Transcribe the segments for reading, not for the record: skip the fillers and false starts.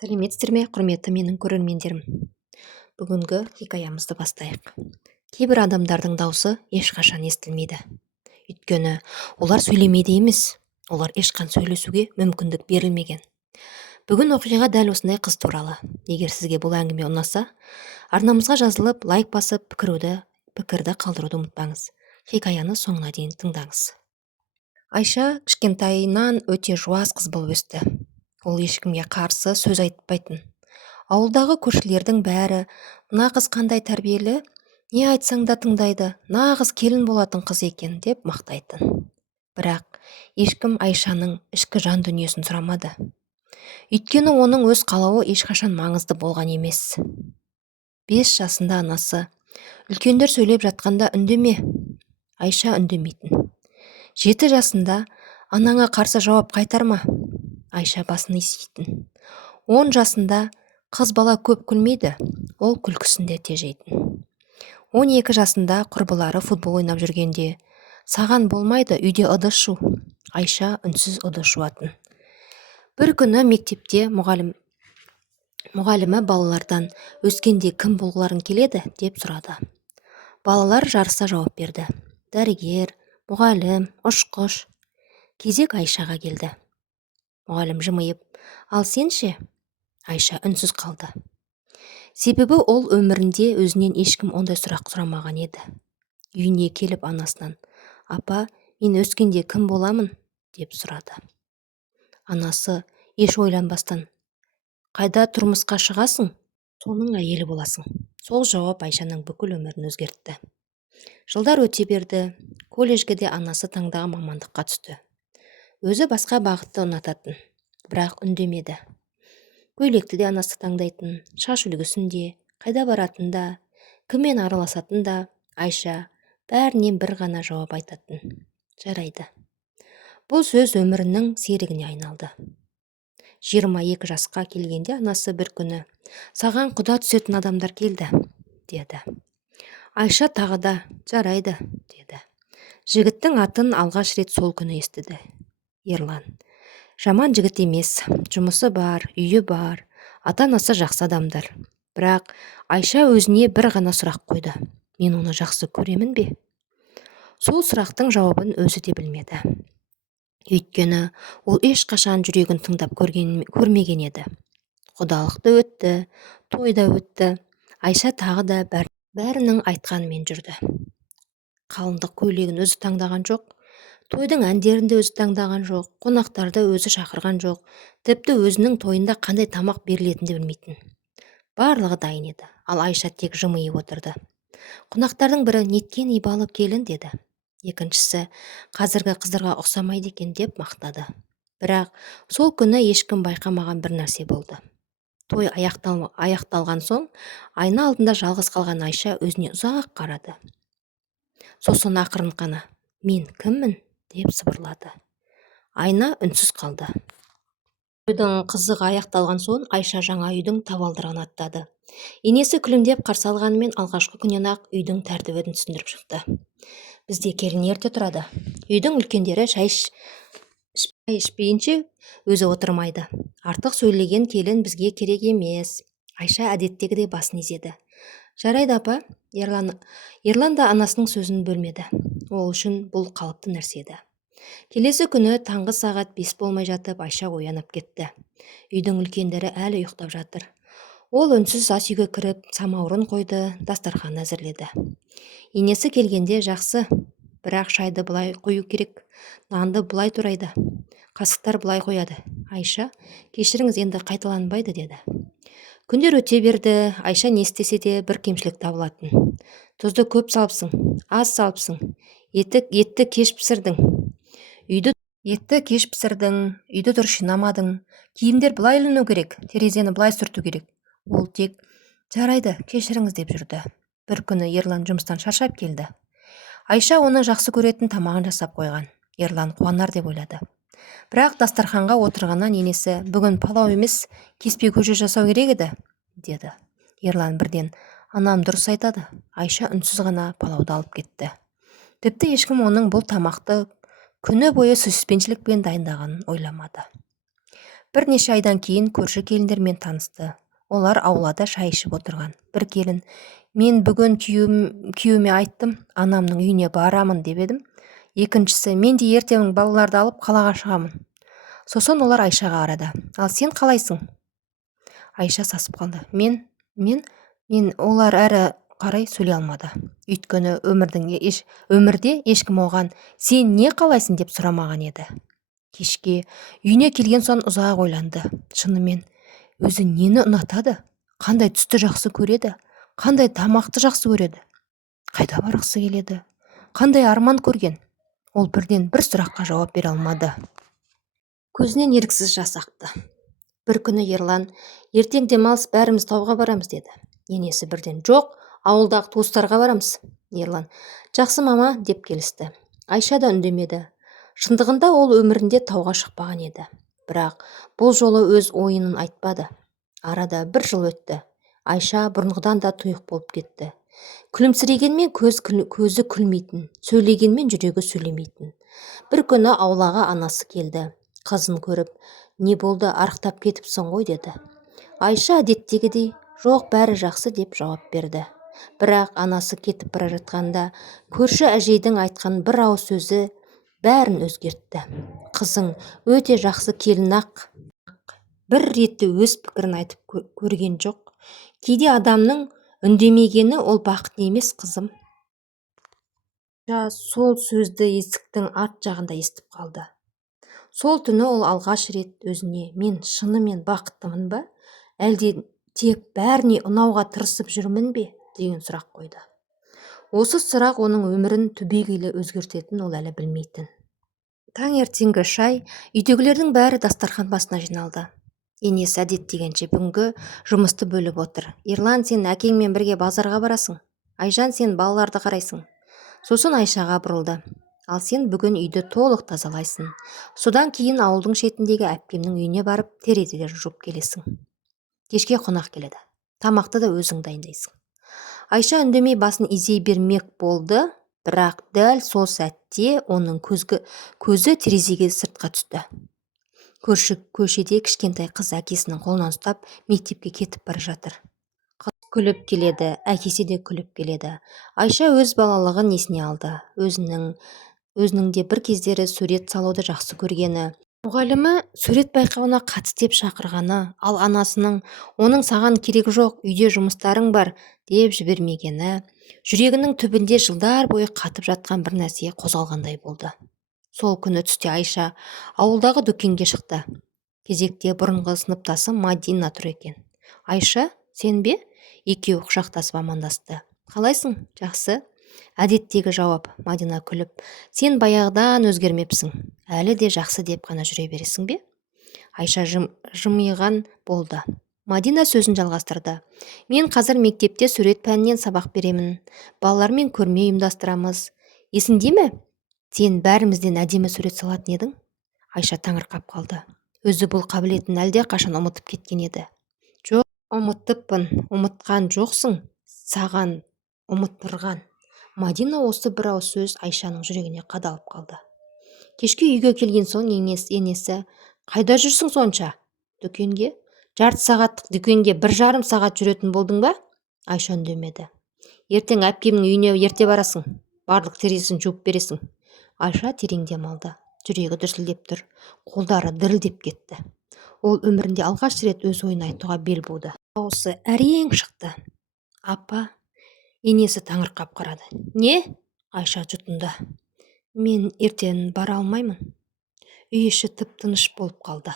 Сәлеметсіздер ме, құрметті менің көрермендерім. Бүгінгі хикаямызды бастайық. Кейбір адамдардың даусы ешқашан естілмейді. Өйткені олар сөйлемейді емес, олар ешқан сөйлесуге мүмкіндік берілмеген. Бүгін оқиға дәл осындай қыз туралы. Егер сізге бұл әңгіме ұнаса, арнамызға жазылып, лайк басып, пікірді қалдыруды ұмытпаңыз. Хикаяны соңына дейін тыңдаңыз. Айша кішкентайынан өте жуас қыз болып өсті. Ол ешкімге қарсы сөз айтпайтын. Ауылдағы көршілердің бәрі, мына қыз қандай тәрбиелі, не айтсаң да тыңдайды, нағыз келін болатын қыз екен деп мақтайтын. Бірақ ешкім Айшаның ішкі жан дүниесін сұрамады. Өйткені оның өз қалауы ешқашан маңызды болған емес. 5 жасында анасы: үлкендер сөйлеп жатқанда үндеме. Айша үндемейтін. 7 жасында: анаңа қарсы жауап қайтарма. Айша басын изейтін. 10 жасында: қыз бала көп күлмейді, ол күлкісінде тежейтін. 12 жасында құрбылары футбол ойнап жүргенде: саған болмайды, үйде ыдыс жу. Айша үнсіз ыдыс жуатын. Бір күні мектепте мұғалімі балалардан: өскенде кім болғыларың келеді деп сұрады. Балалар жарыса жауап берді: дәрігер, мұғалім, ұшқыш. Кезек Айшаға келді. Мұғалім жымиып: ал сен ше? Айша үнсіз қалды. Себебі ол өмірінде өзінен ешкім ондай сұрақ сұрамаған еді. Үйіне келіп анасынан: апа, мен өскенде кім боламын? деп сұрады. Анасы еш ойланбастан: қайда тұрмысқа шығасың, соның әйелі боласың. Сол жауап Айшаның бүкіл өмірін өзгертті. Жылдар өте берді, колледжге де анасы таңдаған мамандыққа түсті. Өзі басқа бағытты ұнататын, бірақ үндемеді. Көйлекті де анасы таңдайтын, шаш үлгісін де, қайда баратын да, кіммен араласатын да. Айша бәрінен бір ғана жауап айтатын: жарайды. Бұл сөз өмірінің серігіне айналды. 22 жасқа келгенде анасы бір күні: саған құда түсетін адамдар келді, деді. Айша тағы да: жарайды, деді. Жігіттің атын алғаш рет сол күні естіді: Ерлан. Жаман жігіт емес, жұмысы бар, үйі бар, ата-анасы жақсы адамдар. Бірақ Айша өзіне бір ғана сұрақ қойды: мен оны жақсы көремін бе? Сол сұрақтың жауабын өзі де білмеді. Өйткені ол ешқашан жүрегін тыңдап көрмеген еді. Құдалықты өтті, тойда өтті. Айша тағы да бәрінің айтқанымен жүрді. Қалыңдық көйлегін өзі таңдаған жоқ, тойдың әндерін де өзі таңдаған жоқ, қонақтарды өзі шақырған жоқ, тіпті өзінің тойында қандай тамақ берілетінін де білмейтін. Барлығы дайын еді, ал Айша тек жымиып отырды. Қонақтардың бірі: неткен ибалы келін, деді. Екіншісі: қазіргі қыздарға ұқсамайды екен деп мақтады. Бірақ сол күні ешкім байқамаған бір нәрсе болды. Той аяқталған соң айна алдында жалғыз қалған Айша өзіне ұзақ қарады. Сосын ақырын ғана: мен кіммін? деп сыбырлады. Айна үнсіз қалды. Тойдың қызығы аяқталған соң Айша жаңа үйдің табалдырығын аттады. Енесі күлімдеп қарсы алғанымен алғашқы күннен-ақ үйдің тәртібін түсіндіріп шықты. Бізде келін ерте тұрады. Үйдің үлкендері шай ішпейінше өзі отырмайды. Артық сөйлеген келін бізге керек емес. Айша әдеттегідей басын изеді. Жарайды апа. Ерлан да анасының сөзін бөлмеді. Ол үшін бұл қалыпты нәрсе еді. Келесі күні таңғы сағат 5 болмай жатып Айша оянып кетті. Үйдің үлкендері әлі ұйықтап жатыр. Ол үнсіз ас үйге кіріп, самауырын қойды, дастархан әзірледі. Енесі келгенде: жақсы, бірақ шайды былай қою керек, нанды былай турайды, қасықтар былай қояды. Айша: кешіріңіз, енді қайталанбайды, деді. Күндер өте берді. Айша не істесе де бір кемшілік табылатын. Тұзды көп салыпсың, аз салыпсың, етті кеш пісірдің, үйді дұрыс жинамадың, киімдер былай іліну керек, терезені былай сүрту керек. Ол тек жарайды, кешіріңіз деп жүрді. Бір күні Ерлан жұмыстан шаршап келді. Айша оны жақсы көретін тамағын жасап қойған. Ерлан қуанар деп ойлады. Бірақ дастарханға отырғаннан енесі: бүгін палау емес, кеспе көже жасау керек еді, деді. Ерлан бірден: анам дұрыс айтады. Айша үнсіз ғана палауды алып кетті. Тіпті ешкім оның бұл тамақты күні бойы сүйіспеншілікпен дайындағанын ойламады. Бірнеше айдан кейін көрші келіндермен танысты. Олар аулада шай ішіп отырған. Бір келін: мен бүгін күйеуіме айттым, анамның үйіне барамын деп едім. Екіншісі: мен де ертең балаларды алып қалаға шығамын. Сосын олар Айшаға қарады: ал сен қалайсың? Айша сасып қалды. Мен олар әрі қарай сөйлей алмады. Өйткені өмірде ешкім оған сен не қалайсың деп сұрамаған еді. Кешке үйіне келген соң ұзақ ойланды. Шынымен өзі нені ұнатады? Қандай түсті жақсы көреді? Қандай тамақты жақсы көреді? Қайда барғысы келеді? Қандай арман көрген? Ол бірден бір сұраққа жауап бере алмады. Көзінен еріксіз жас ақты. Бір күні Ерлан: ертең демалыс, бәріміз тауға барамыз деді. Енесі бірден: жоқ, ауылдағы туыстарға барамыз. Ерлан: жақсы мама деп келісті. Айша да үндемеді. Шындығында ол өмірінде тауға шықпаған еді. Бірақ бұл жолы өз ойынын айтпады. Арада бір жыл өтті. Айша бұрынғыдан да тұйық болып кетті. Күлімсірегенмен көзі күлмейтін, сөйлегенмен жүрегі сөйлемейтін. Бір күні аулаға анасы келді. Қызын көріп: не болды, арықтап кетіпсің ғой деді. Айша әдеттегідей: жоқ, бәрі жақсы деп жауап берді. Бірақ анасы кетіп бара жатқанда көрші әжейдің айтқан бір ауыз сөзі бәрін өзгертті. Қызың өте жақсы келін-ақ. Бір ретті өз пікірін айтып көрген жоқ. Кейде адамның үндемегені ол бақыт емес, қызым. Сол сөзді есіктің арт жағында естіп қалды. Сол түні ол алғаш рет өзіне: мен шынымен бақыттымын ба, әлде тек бәріне ұнауға тырысып жүрмін бе деген сұрақ қойды. Осы сұрақ оның өмірін түбегейлі өзгертетінін ол әлі білмейтін. Таңертеңгі шай, үйдегілердің бәрі дастархан басына жиналды. Енесі әдеттегенше бүгінгі жұмысты бөліп отыр. Ерлан, сен әкеңмен бірге базарға барасың. Айжан, сен балаларды қарайсың. Сосын Айшаға бұрылды: ал сен бүгін үйді толық тазалайсың. Содан кейін ауылдың шетіндегі әпкемнің үйіне барып терезелерін жуып келесің. Кешке қонақ келеді. Тамақты да өзің дайындайсың. Айша үндемей басын изей бермек болды, бірақ дәл сол сәтте оның көзі терезеге сыртқа түсті. Көшеде кішкентай қыз әкесінің қолынан ұстап мектепке кетіп бара жатыр. Қыз күліп келеді, әкесі де күліп келеді. Айша өз балалығын есіне алды. Өзінің де бір кездері сурет салуды жақсы көргені, мұғалімі сурет байқауына қатыс деп шақырғаны, ал анасының оның саған керегі жоқ, үйде жұмыстарың бар деп жібермегені, жүрегінің түбінде жылдар бойы қатып жатқан бір нәрсе қозғалғандай болды. Сол күні түсте Айша ауылдағы дүкенге шықты. Кезекте бұрынғы сыныптасы Мадина тұр екен. Айша, сен бе? Екеуі құшақтасып амандасты. Қалайсың? Жақсы. Әдеттегі жауап. Мадина күліп: сен баяғыдан өзгермепсің. Әлі де жақсы деп қана жүре бересің бе? Айша жымиған болды. Мадина сөзін жалғастырды: мен қазір мектепте сурет пәнінен сабақ беремін. Балалармен көрме ұйымдастырамыз. Есіңде ме? Сен бәрімізден әдемі сурет салатын едің. Айша таңырқап қалды. Өзі бұл қабілетін әлде қашан ұмытып кеткен еді. Жоқ, ұмытыппын, ұмытқан жоқсың, саған ұмыттырған. Мадина осы бір ауыз сөз Айшаның жүрегіне қадалып қалды. Кешке үйге келген соң енесі: қайда жүрсің сонша? Дүкенге. Жарты сағаттық дүкенге 1,5 сағат жүретін болдың ба? Айша үндемеді. Ертең әпкемнің үйіне ерте барасың. Барлық терезесін жуып бересің. Айша терең дем алды. Жүрегі дүрсілдеп тұр, қолдары дірілдеп кетті. Ол өмірінде алғаш рет өз ойын айтуға бел буды. Дауысы әрең шықты: апа. Енесі таңырқап қарады. Не? Айша жұтынды. Мен ертең бара алмаймын. Үй іші тып-тыныш болып қалды.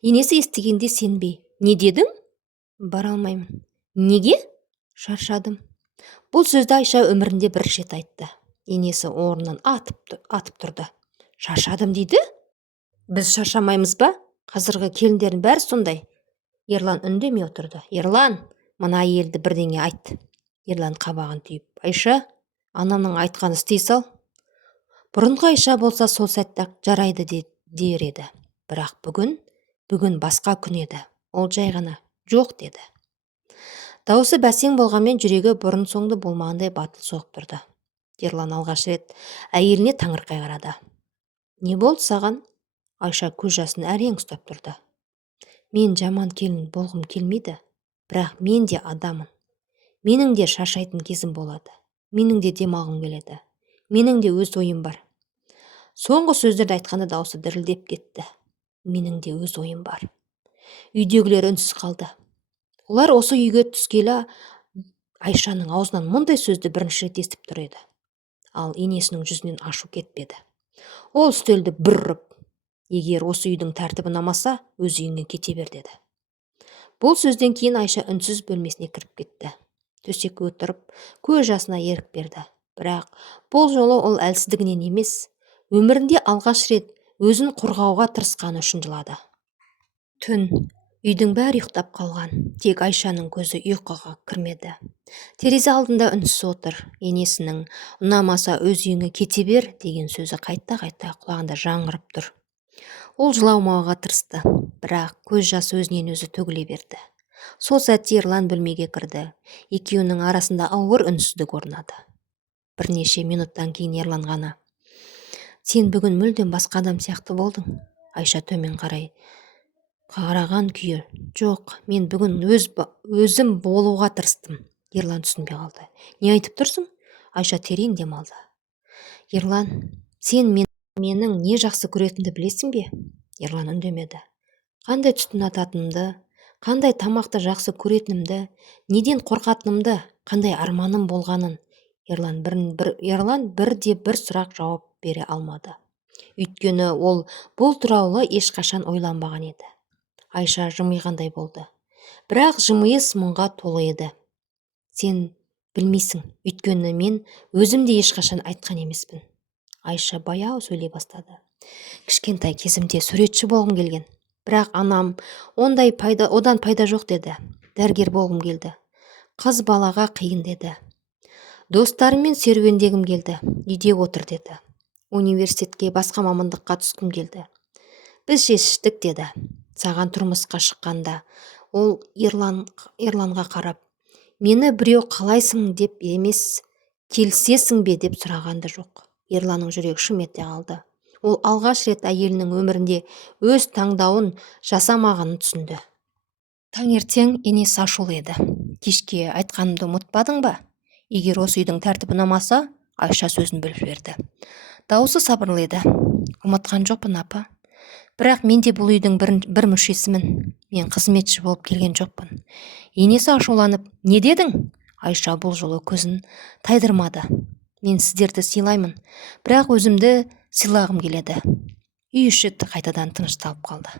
Енесі естігенде сенбей: не дедің? Бара алмаймын. Неге? Шаршадым. Бұл сөзді Айша өмірінде бір рет айтты. Енесі орнынан атып тұрды. Шаршадым дейді? Біз шаршамаймыз ба? Қазіргі келіндердің бәрі сондай. Ерлан үндемей отырды. Ерлан, мына әйелді бірдеңе айт. Ерлан қабағын түйіп: Айша, анамның айтқанын істей сал. Бұрынғы Айша болса сол сәтте жарайды дер еді. Бірақ бүгін басқа күн еді. Ол жай ғана жоқ деді. Дауысы бәсең болғанмен жүрегі бұрын соңды болмағандай батыл соғып тұрды. Ерлан алғаш рет әйеліне таңырқай қарады. Не болды саған? Айша көз жасын әрең ұстап тұрды. Мен жаман келін болғым келмейді, бірақ мен де адамын. Менің де шаршайтын кезім болады. Менің де демалғым келеді. Менің де өз ойым бар. Соңғы сөздерді айтқанда даусы дірілдеп кетті. Менің де өз ойым бар. Үйдегілер үнсіз қалды. Олар осы үйге түскелі Айшаның аузынан мұндай сөзді бірінші рет естіп тұр еді. Ал енесінің жүзінен ашу кетпеді. Ол үстелді бір ұрып, егер осы үйдің тәртібі ұнамаса, өз үйіңе кете бер деді. Бұл сөзден кейін Айша үнсіз бөлмесіне кіріп кетті. Төсекке отырып, көз жасына ерік берді. Бірақ бұл жолы ол әлсіздігінен емес, өмірінде алғаш рет өзін қорғауға тырысқаны үшін жылады. Түн, үйдің бәрі ұйықтап қалған, тек Айшаның көзі ұйқыға кірмеді. Терезе алдында үнсіз отыр, енесінің ұнамаса өз үйіңе кете бер деген сөзі қайта-қайта құлағында жаңғырып тұр. Ол жыламауға тырысты, бірақ көз жасы өзінен өзі төгіле берді. Сол сәтте Ерлан бөлмеге кірді. Екеуінің арасында ауыр үнсіздік орнады. Бірнеше минуттан кейін Ерлан ғана: «Сен бүгін мүлдем басқа адам сияқты болдың». Айша төмен қараған күйі: «Жоқ, мен бүгін өзім болуға тырыстым». Ерлан түсінбей қалды. «Не айтып тұрсың?» Айша терең дем алды. «Ерлан, сен менің не жақсы көретінімді білесің бе?» Ерлан үндемеді. «Қандай түтін ататынымды, қандай тамақты жақсы көретінімді, неден қорқатынымды, қандай арманым болғанын». Ерлан бірде-бір сұрақ жауап бере алмады. Өйткені ол бұл туралы ешқашан ойланбаған еді. Айша жымиғандай болды. Бірақ жымиыс мұңға толы еді. «Сен білмейсің, өйткені мен өзім де ешқашан айтқан емеспін». Айша баяу сөйлей бастады. «Кішкентай кезімде суретші болғым келген. Бірақ анам одан пайда жоқ деді. Дәрігер болғым келді. Қыз балаға қиын деді. Достарыммен серуендегім келді. Үйде отыр деді. Университетке басқа мамандыққа түскім келді. Біз шештік деді». Саған тұрмысқа шыққанда ол Ерланға қарап: «Мені біреу қалайсың деп емес, келісесің бе деп сұрағанды жоқ». Ерланның жүрегі шым ете қалды. Ол алғаш рет әйелінің өмірінде өз таңдауын жасамағанын түсінді. Таңертең енесі ашулы еді. «Кешке айтқанымды ұмытпадың ба?» Егер осы үйдің тәртібі ұнамаса, Айша сөзін бөліп жіберді. Дауысы сабырлы еді. «Ұмытқан жоқпын, апа. Бірақ мен де бұл үйдің бір мүшесімін. Мен қызметші болып келген жоқпын». Енесі ашуланып: «Не дедің?» Айша бұл жолы көзін тайдырмады. «Мен сіздерді сыйлаймын, бірақ өзімді сыйлағым келеді». Үй іші қайтадан тынышталып қалды.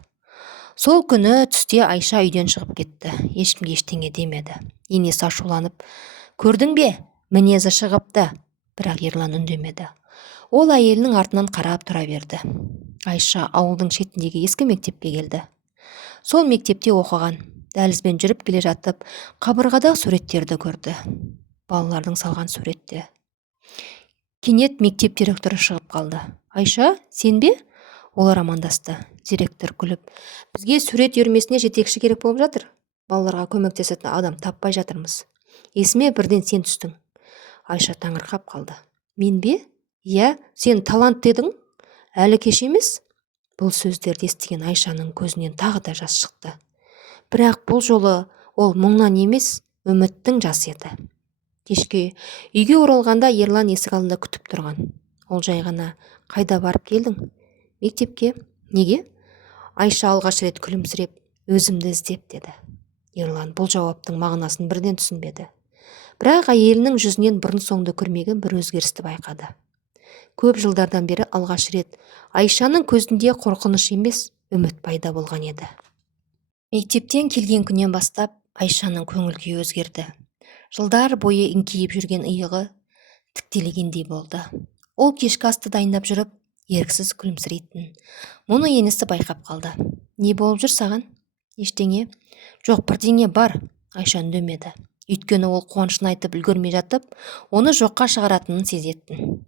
Сол күні түсте Айша үйден шығып кетті. Ешкімге ештеңе демеді. Енесі ашуланып: «Көрдің бе? Мінезі шығыпты». Бірақ Ерлан үндемеді. Ол әйелінің артынан қарап тұра берді. Айша ауылдың шетіндегі ескі мектепке келді. Сол мектепте оқыған. Дәлізбен жүріп келе жатып, қабырғада суреттерді көрді. Балалардың салған суретте. Кенет мектеп директоры шығып қалды. «Айша, сен бе?» Олар амандасты. Директор күліп: «Бізге сурет үйірмесіне жетекші керек болып жатыр. Балаларға көмектесетін адам таппай жатырмыз. Есіме бірден сен түстің». Айша таңырқап қалды. «Мен бе? Иә, сен талант дедің. Әлі кеш емес». Бұл сөздерді естіген Айшаның көзінен тағы да жас шықты. Бірақ бұл жолы ол мұңнан емес, үміттің жасы еді. Кешке үйге оралғанда Ерлан есік алдында күтіп тұрған. Ол жай ғана: «Қайда барып келдің?» «Мектепке». «Неге?» Айша алғаш рет күлімсіреп: «Өзімді іздеп» деді. Ерлан бұл жауаптың мағынасын бірден түсінбеді. Бірақ әйелінің жүзінен бұрын-соңды көрмеген бір өзгерісті байқады. Көп жылдардан бері алғаш рет Айшаның көзінде қорқыныш емес, үміт пайда болған еді. Мектептен келген күннен бастап Айшаның көңіл күйі өзгерді. Жылдар бойы еңкейіп жүрген иығы тіктелегендей болды. Ол кешкі асты дайындап жүріп, еріксіз күлімсірейтін. Мұны енесі байқап қалды. «Не болып жүр саған?» «Ештеңе». «Жоқ, бірдеңе бар». Айша үндемеді. Өйткені ол қуанышын айтып үлгермей жатып, оны жоққа шығаратынын сезетін.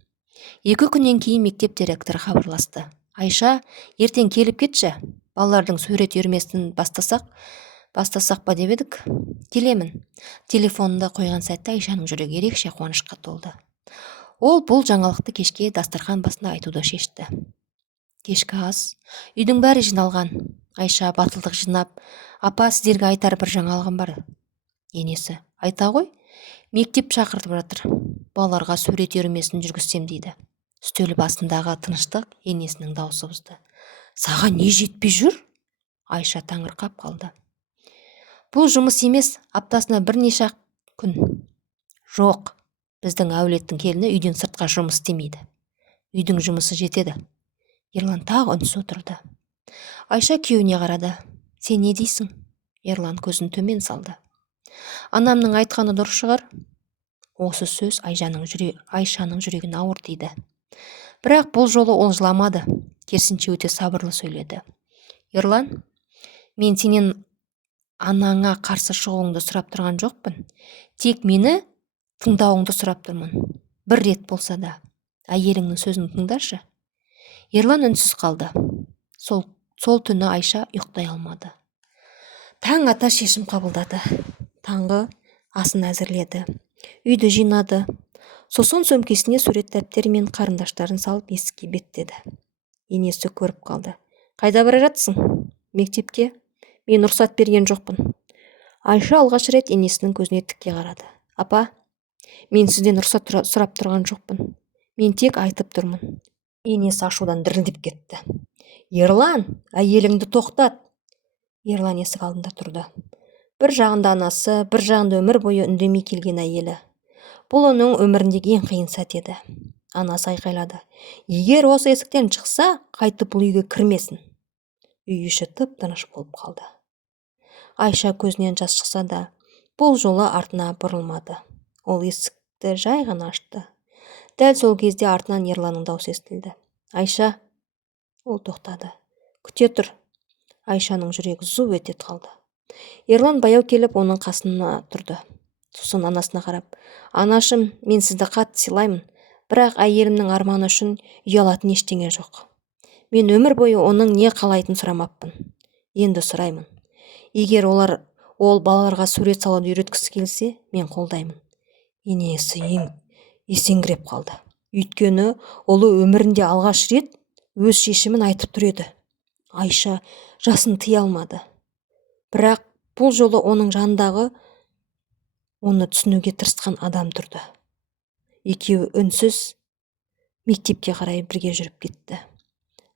2 күннен кейін мектеп директоры хабарласты. «Айша, ертең келіп кетші. Балалардың сурет үйірмесін бастасақ па деп едік». «Келемін». Телефонды қойған сәтте Айшаның жүрегі ерекше қуанышқа толды. Ол бұл жаңалықты кешке дастархан басында айтуды шешті. Кешкі ас. Үйдің бәрі жиналған. Айша батылдық жинап: апа, сіздерге айтар бір жаңалығым бар. Енесі: айта ғой, мектеп шақыртып жатыр, балаларға сурет үйірмесін жүргізсем дейді. Үстел басындағы тыныштық енесінің даусы бұзды: саған не жетпей жүр? Айша таңырқап қалды. Бұл жұмыс емес, аптасына бірнеше күн. Жоқ, біздің әулеттің келіні үйден сыртқа жұмыс істемейді. Үйдің жұмысы жетеді. Ерлан тағы үнсіз отырды. Айша күйеуіне қарады. Сен не дейсің? Ерлан көзін төмен салды. Анамның айтқаны дұрыс шығар. Осы сөз Айшаның жүрегін ауыртты. Бірақ бұл жолы ол жыламады, керісінше өте сабырлы сөйледі. Ерлан, мен сенен анаңа қарсы шығуыңды сұрап тұрған жоқпын. Тек мені тыңдауыңды сұрап тұрмын. Бір рет болса да әйеліңнің сөзін тыңдашы. Ерлан үнсіз қалды. Сол түні Айша ұйықтай алмады. Таң ата шешім қабылдады. Таңғы асын әзірледі. Үйді жинады. Сосын сөмкесіне сурет дәптері мен қарындаштарын салып есікке беттеді. Енесі көріп қалды. Қайда бара жатсың? Мектепке. Мен рұқсат берген жоқпын. Айша алғаш рет енесінің көзіне тіке қарады. Апа, мен сізден рұқсат сұрап тұрған жоқпын. Мен тек айтып тұрмын. Енесі ашудан дірілдеп кетті. Ерлан, әйеліңді тоқтат. Ерлан есік алдында тұрды. Бір жағында анасы, бір жағында өмір бойы үндемей келген әйелі. Бұл оның өміріндегі ең қиын сәт еді. Анасы айқайлады. Егер осы есіктен шықса, қайтып бұл үйге кірмесін. Үй іші тып-тыныш болып қалды. Айша көзінен жас шықса да, бұл жолы артына бұрылмады. Ол есікті жай ғана ашты. Дәл сол кезде артынан Ерланның даусы естілді. Айша. Ол тоқтады. Күте тұр. Айшаның жүрегі зу ете қалды. Ерлан баяу келіп оның қасына тұрды. Сосын анасына қарап: анашым, мен сізді қатты сыйлаймын, бірақ әйелімнің арманы үшін ұялатын ештеңе жоқ. Мен өмір бойы оның не қалайтын сұрамаппын. Енді сұраймын. Егер ол балаларға сурет салуды үйреткісі келсе, мен қолдаймын. Енесі есеңгіреп қалды. Өйткені ұлы өмірінде алғаш рет өз шешімін айтып тұр еді. Айша жасын тыя алмады. Бірақ бұл жолы оның жанындағы оны түсінуге тырысқан адам тұрды. Екеуі үнсіз мектепке қарай бірге жүріп кетті.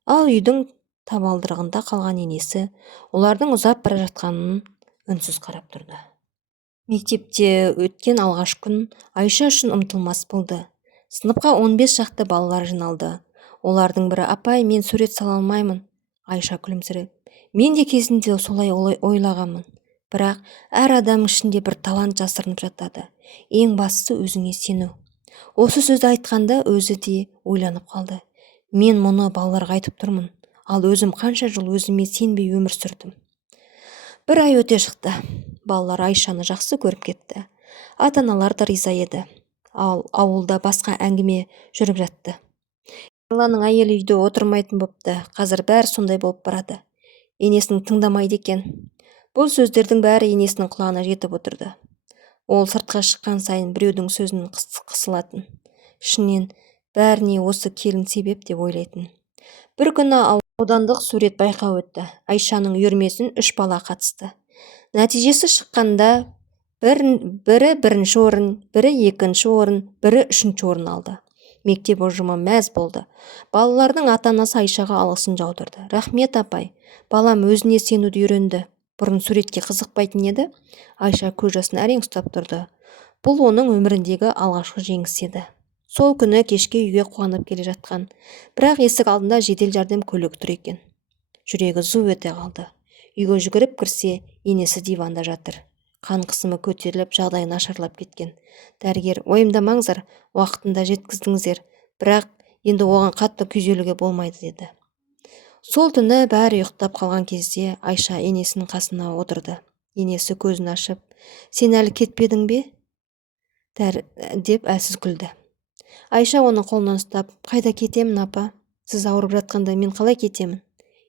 Ал үйдің табалдырығында қалған енесі олардың ұзап бара жатқанын үнсіз қарап тұрды. Мектепте өткен алғаш күн Айша үшін ұмытылмас болды. Сыныпқа 15 шақты балалар жиналды. Олардың бірі: апай, мен сурет сала алмаймын. Айша күлімсіреп: мен де кезінде солай ойлағанмын. Бірақ әр адам ішінде бір талант жасырынып жатады. Ең бастысы өзіңе сену. Осы сөзді айтқанда өзі де ойланып қалды. Мен мұны балаларға айтып тұрмын, ал өзім қанша жыл өзіме сенбей өмір сүрдім. Бір ай өте шықты. Балалар Айшаны жақсы көріп кетті. Ата-аналар да риза еді. Ал ауылда басқа әңгіме жүріп жатты. Ерланның әйелі үйде отырмайтын бопты. Қазір бәрі сондай болып барады. Енесінің тыңдамайды екен. Бұл сөздердің бәрі енесінің құлағына жетіп отырды. Ол сыртқа шыққан сайын біреудің сөзін қысылатын. Ішінен бәріне осы келін себеп деп ойлайтын. Бір күні аудандық сурет байқауы өтті. Айшаның үйірмесін 3 бала қатысты. Нәтижесі шыққанда бірі бірінші орын, бірі екінші орын, бірі үшінші орын алды. Мектеп ұжымы мәз болды. Балалардың ата-анасы Айшаға алғысын жаудырды. Рахмет апай, балам өзіне сенуді үйренді. Бұрын суретке қызықпайтын еді. Айша көз жасын әрең ұстап тұрды. Бұл оның өміріндегі алғашқы жеңіс еді. Сол күні кешке үйге қуанып келе жатқан. Бірақ есік алдында жедел жәрдем көлігі тұр екен. Жүрегі зу ете қалды. Үйге жүгіріп кірсе, енесі диванда жатыр. Қан қысымы көтеріліп, жағдайы нашарлап кеткен. Дәрігер: уайымдамаңыздар, уақытында жеткіздіңіздер, бірақ енді оған қатты күйзелуге болмайды деді. Сол түні бәрі ұйықтап қалған кезде Айша енесінің қасына отырды. Енесі көзін ашып: сен әлі кетпедің бе? деп әлсіз күлді. Айша оның қолынан ұстап: қайда кетемін апа? Сіз ауырып жатқанда мен қалай кетемін?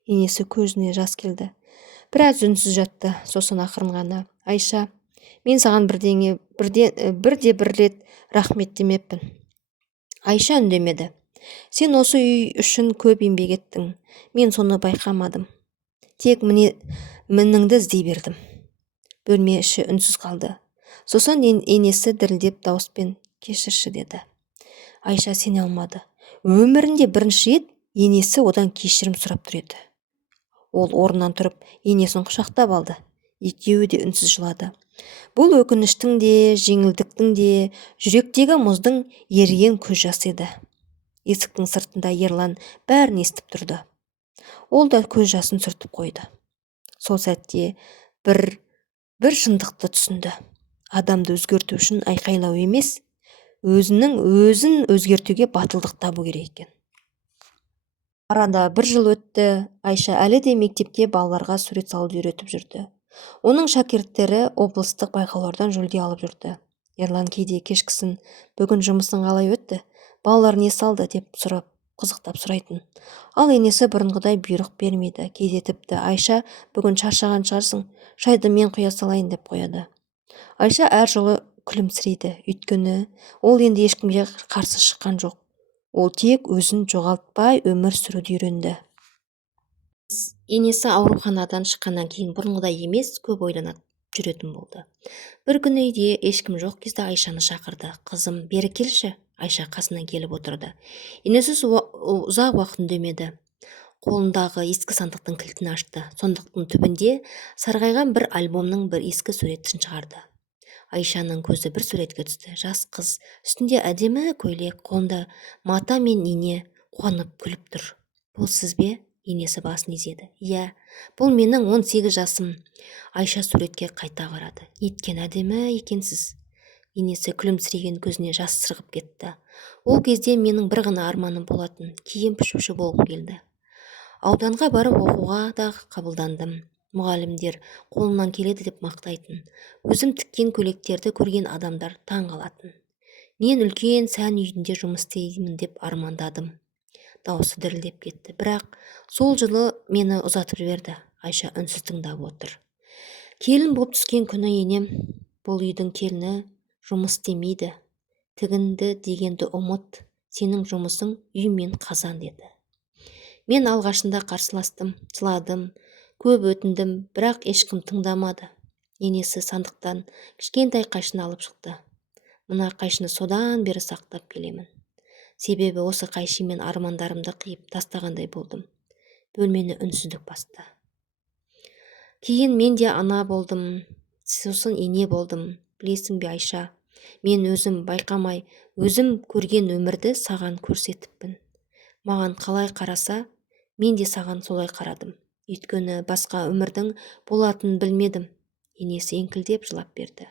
Енесі көзіне жас келді. Біраз үнсіз жатты. Сосын ақырын ғана: Айша, мен саған бір рет рахмет демеппін. Айша үндемеді. Сен осы үй үшін көп еңбек еттің. Мен соны байқамадым. Тек мініңді іздей бердім. Бөлме іші үнсіз қалды. Сосын енесі дірілдеп дауыспен кешірші деді. Айша сене алмады. Өмірінде бірінші рет енесі одан кешірім сұрап тұр еді. Ол орнынан тұрып енесін құшақтап алды. Екеуі де үнсіз жылады. Бұл өкініштің де, жеңілдіктің де, жүректегі мұздың еріген көз жасы еді. Есіктің сыртында Ерлан бәрін естіп тұрды. Ол да көз жасын сүртіп қойды. Сол сәтте бір шындықты түсінді. Адамды өзгерту үшін айқайлау емес, өзін өзгертуге батылдық табу керек екен. Арада 1 жыл өтті. Айша әлі де мектепте балаларға сурет салуды үйретіп жүрді. Оның шәкірттері облыстық байқаулардан жүлде алып жүрді. Ерлан кейде кешкісін бүгін жұмысың қалай өтті, балалар не салды деп қызықтап сұрайтын. Ал енесі бұрынғыдай бұйрық бермейді. Кейде тіпті Айша бүгін шаршаған шығарсың, шайды мен құя салайын деп қояды. Айша әр жолы күлімсірейді, өйткені ол енді ешкімге қарсы шыққан жоқ. Ол тек өзін жоғалтпай өмір сүруді үйренді. Енесі ауруханадан шыққаннан кейін бұрынғыдай емес, көп ойланып жүретін болды. Бір күні үйде ешкім жоқ кезде Айшаны шақырды. Қызым, бері келші. Айша қасынан келіп отырды. Енесі ұзақ уақыт үндемеді. Қолындағы ескі сандықтың кілтін ашты. Сондықтың түбінде сарғайған бір альбомның бір ескі суретін шығарды. Айшаның көзі бір суретке түсті. Жас қыз, үстінде әдемі көйлек, қолында мата мен ине, қуанып күліп тұр. Бұл сіз бе? Енесі басын изеді. Иә, бұл менің 18 жасым. Айша суретке қайта қарады. Неткен әдемі екенсіз. Енесі күлімсіреген көзіне жас сырғып кетті. Ол кезде менің бір ғана арманым болатын, киім пішуші болып келді. Ауданға барып оқуға да қабылдандым. Мұғалімдер қолынан келеді деп мақтайтын. Өзім тіккен көйлектерді көрген адамдар таң қалатын. Мен үлкен сән үйінде жұмыс істеймін деп армандадым. Дауысы дірілдеп кетті. Бірақ сол жылы мені ұзатып жіберді. Айша үнсіз тыңдап отыр. Келін болып түскен күні енем, бұл үйдің келіні жұмыс істемейді. Тігінді дегенді ұмыт, сенің жұмысың үй мен қазан деді. Мен алғашында қарсыластым, жыладым, көп өтіндім, бірақ ешкім тыңдамады. Енесі сандықтан кішкентай қайшыны алып шықты. Мына қайшыны содан бері сақтап келемін. Себебі осы қайшымен армандарымды қиып тастағандай болдым. Бөлмені үнсіздік басты. Кейін мен де ана болдым, сосын ене болдым. Білесің бе Айша, мен өзім байқамай, өзім көрген өмірді саған көрсетіппін. Маған қалай қараса, мен де саған солай қарадым. Өйткені басқа өмірдің болатынын білмедім. Енесі еңкілдеп жылап берді.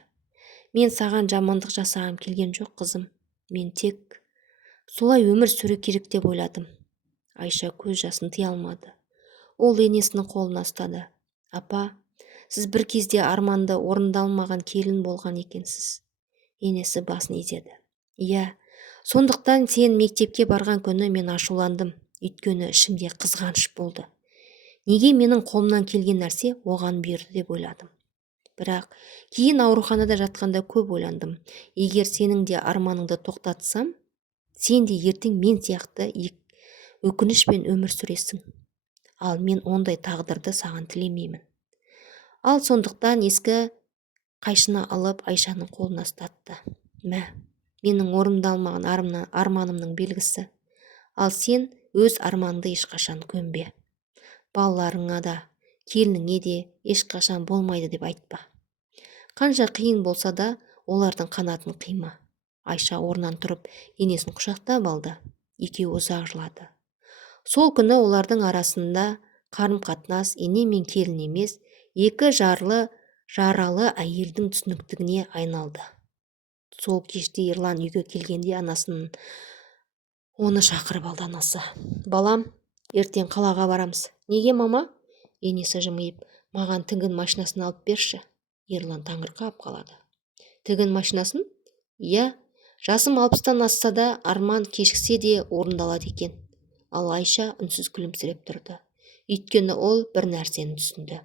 Мен саған жамандық жасағым келген жоқ, қызым. Мен тек солай өмір сүру керек деп ойладым. Айша көз жасын тыя алмады. Ол енесінің қолына ұстады. Апа, сіз бір кезде арманды орындалмаған келін болған екенсіз. Енесі басын изеді. Иә, сондықтан сен мектепке барған күні мен ашуландым. Өйткені ішімде қызғаныш болды. Неге менің қолымнан келген нәрсе оған бұйырды деп ойладым. Бірақ кейін ауруханада жатқанда көп ойландым. Егер сенің де арманыңды тоқтатсам, сен де ертең мен сияқты өкінішпен өмір сүресің. Ал мен ондай тағдырды саған тілемеймін. Ал сондықтан ескі қайшыны алып Айшаның қолына ұстатты. Мә, менің орындалмаған арманымның белгісі. Ал сен өз арманыңды ешқашан көнбе. Балаларыңа да, келініңе де ешқашан болмайды деп айтпа. Қанша қиын болса да, олардың қанатын қима. Айша орнынан тұрып, енесін құшақтап алды. Екеуі ұзақ жылады. Сол күні олардың арасында қарым-қатынас ене мен келін емес, екі жаралы әйелдің түсініктігіне айналды. Сол кеште Ерлан үйге келгенде оны шақырып алды анасы. Балам, ертең қалаға барамыз. Неге, мама? Енесі жымиып, маған тігін машинасын алып берші. Ерлан таңырқап қалады. Тігін машинасын? Иә, жасым 60-тан асса да арман кешіксе де орындалады екен. Ал Айша үнсіз күлімсіреп тұрды. Өйткені ол бір нәрсені түсінді.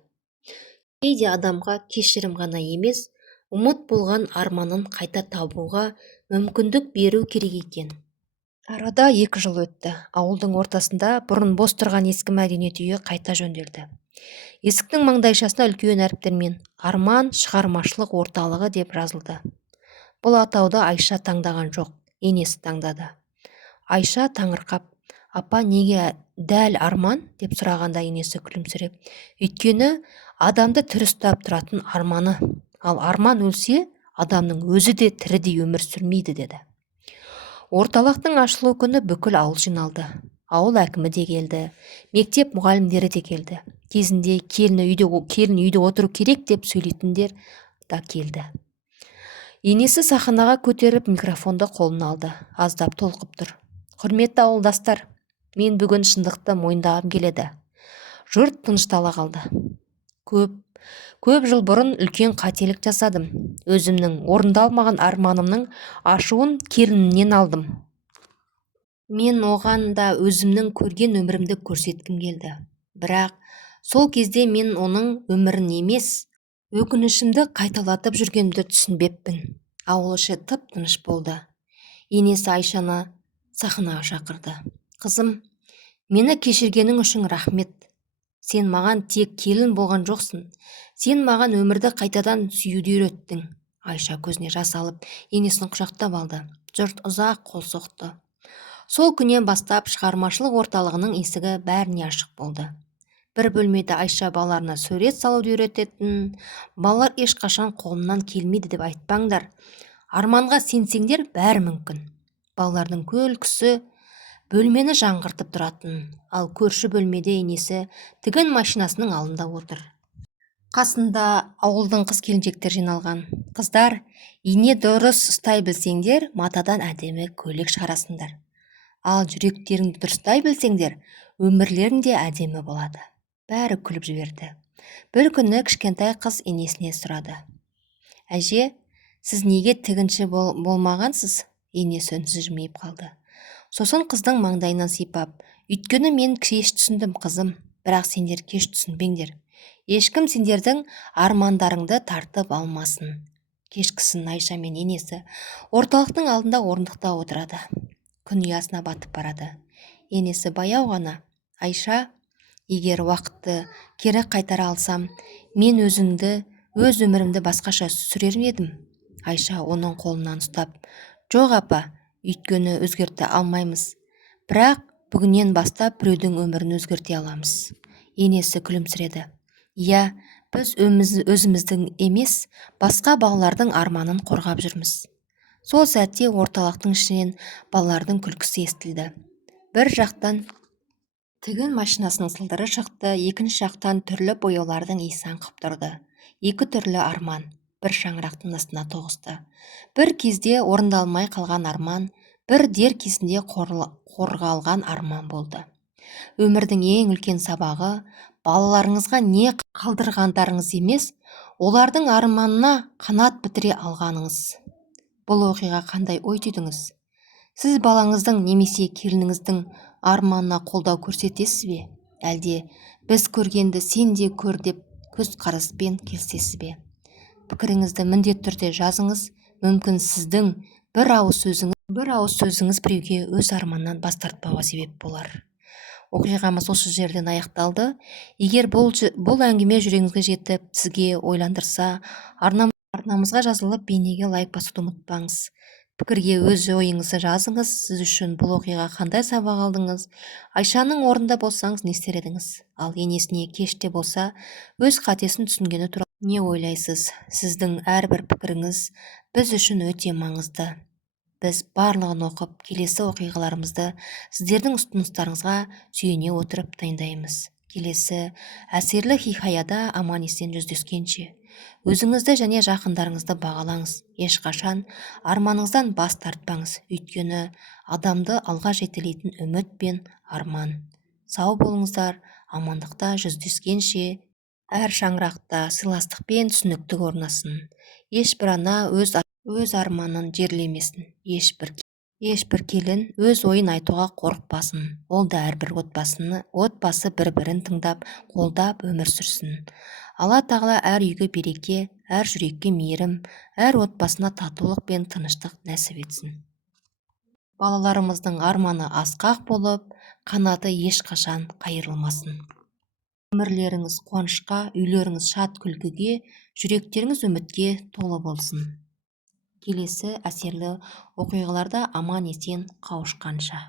Кейде адамға кешірім ғана емес, ұмыт болған арманын қайта табуға мүмкіндік беру керек екен. Арада 2 жыл өтті. Ауылдың ортасында бұрын бос тұрған ескі мәдениет үйі қайта жөнделді. Есіктің маңдайшасына үлкен әріптермен «Арман шығармашылық орталығы» деп жазылды. Бұл атауды Айша таңдаған жоқ, енесі таңдады. Айша таңырқап, «Апа, неге дәл Арман?» деп сұрағанда енесі күлімсіреп, «Өйткені адамды тірі ұстап тұратын арманы, ал арман өлсе, адамның өзі де тірідей өмір сүрмейді» деді. Орталықтың ашылу күні бүкіл ауыл жиналды. Ауыл әкімі де келді, мектеп мұғалімдері де келді. Кезінде келін үйде отыру керек деп сөйлейтіндер да келді. Енесі сахнаға көтеріп микрофонды қолына алды. Аздап толқып тұр. «Құрметті ауылдастар, мен бүгін шындықты мойындағым келеді». Жұрт тыныштала қалды. Көп жыл бұрын үлкен қателік жасадым. Өзімнің орындалмаған арманымның ашуын келінімнен алдым. Мен оған да өзімнің көрген өмірімді көрсеткім келді. Бірақ сол кезде мен оның өмірін емес, өкінішімді қайталатып жүргенімді түсінбеппін. Ауыл іші тып-тыныш болды. Енесі Айшаны сахнаға шақырды. «Қызым, мені кешіргенің үшін рахмет. Сен маған тек келін болған жоқсың. Сен маған өмірді қайтадан сүюді үйреттің». Айша көзіне жас алып, енесін құшақтап алды. Жұрт ұзақ қол соқты. Сол күннен бастап шығармашылық орталығының есігі бәріне ашық болды. Бір бөлмеде Айша балаларына сурет салуды үйрететін. Балалар ешқашан қолымнан келмейді деп айтпаңдар. Арманға сенсеңдер, бәрі мүмкін. Балалардың күлкісі бөлмені жаңғыртып тұратын, ал көрші бөлмеде енесі тігін машинасының алдында отыр. Қасында ауылдың қыз-келіншектер жиналған. «Қыздар, ине дұрыс ұстай білсеңдер, матадан әдемі көйлек шығарасыңдар. Ал жүректеріңді дұрыстай білсеңдер, өмірлерің де әдемі болады». Бәрі күліп жіберді. Бір күні кішкентай қыз енесіне сұрады: «Әже, сіз неге тігінші болмағансыз?» Енесі үнсіз жымиып қалды. Сосын қыздың маңдайынан сипап: «Өйткені мен кеш түсіндім, қызым, бірақ сендер кеш түсінбеңдер. Ешкім сендердің армандарыңды тартып алмасын». Кешкісін Айша мен енесі орталықтың алдында орындықта отырады. Күн ұясына батып барады. Енесі баяу ғана: «Айша, егер уақытты кері қайтара алсам, мен өз өмірімді басқаша сүрер едім». Айша оның қолынан ұстап: «Жоқ, апа, өйткені өзгерте алмаймыз. Бірақ бүгіннен бастап біреудің өмірін өзгерте аламыз». Енесі күлімсіреді: «Иә, біз өзіміздің емес, басқа балалардың арманын қорғап жүрміз». Сол сәтте орталықтың ішінен балалардың күлкісі естілді. Бір жақтан тігін машинасының сылдыры шықты, екінші жақтан түрлі бояулардың иісі аңқып тұрды. Екі түрлі арман бір шаңырақтың астына тоғысты. Бір кезде орындалмай қалған арман, бір дер кезінде қорғалған арман болды. Өмірдің ең үлкен сабағы балаларыңызға не қалдырғандарыңыз емес, олардың арманына қанат бітіре алғаныңыз. Бұл оқиға қандай ой түйдіңіз? Сіз балаңыздың немесе келініңіздің арманына қолдау көрсетесіз бе? Әлде біз көргенді сен де көр деп көзқараспен келісесіз бе? Пікіріңізді міндетті түрде жазыңыз. Мүмкін сіздің бір ауыз сөзіңіз біреуге өз арманынан бас тартпауға себеп болар. Оқиғамыз осы жерден аяқталды. Егер бұл әңгіме жүрегіңізге жетіп, сізге ойландырса, арнамызға жазылып, бейнеге лайк басуды ұмытпаңыз. Пікірге өз ойыңызды жазыңыз. Сіз үшін бұл оқиға қандай сабақ алдыңыз? Айшаның орнында болсаңыз не істер едіңіз? Ал енесіне кеште болса, өз қатесін түсінгені туралы не ойлайсыз? Сіздің әрбір пікіріңіз біз үшін өте маңызды. Біз барлығын оқып, келесі оқиғаларымызды сіздердің ұсыныстарыңызға сүйене отырып дайындаймыз. Келесі әсерлі хикаяда аман-есен жүздескенше өзіңізді және жақындарыңызды бағалаңыз. Ешқашан арманыңыздан бас тартпаңыз. Өйткені адамды алға жетелейтін үміт пен арман. Сау болыңыздар, амандықта жүздескенше. Әр шаңырақта сыйластық пен түсіністік орнасын. Ешбір ана өз арманын жерлемесін. Ешбір келін өз ойын айтуға қорықпасын. Ол да әрбір отбасы бір-бірін тыңдап, қолдап өмір сүрсін. Алла тағала әр үйге береке, әр жүрекке мейірім, әр отбасына татулық пен тыныштық нәсіп етсін. Балаларымыздың арманы асқақ болып, қанаты ешқашан қайырылмасын. өмірлеріңіз қуанышқа, үйлеріңіз шат күлкіге, жүректеріңіз үмітке толы болсын. Келесі әсерлі оқиғаларда аман есен қауышқанша.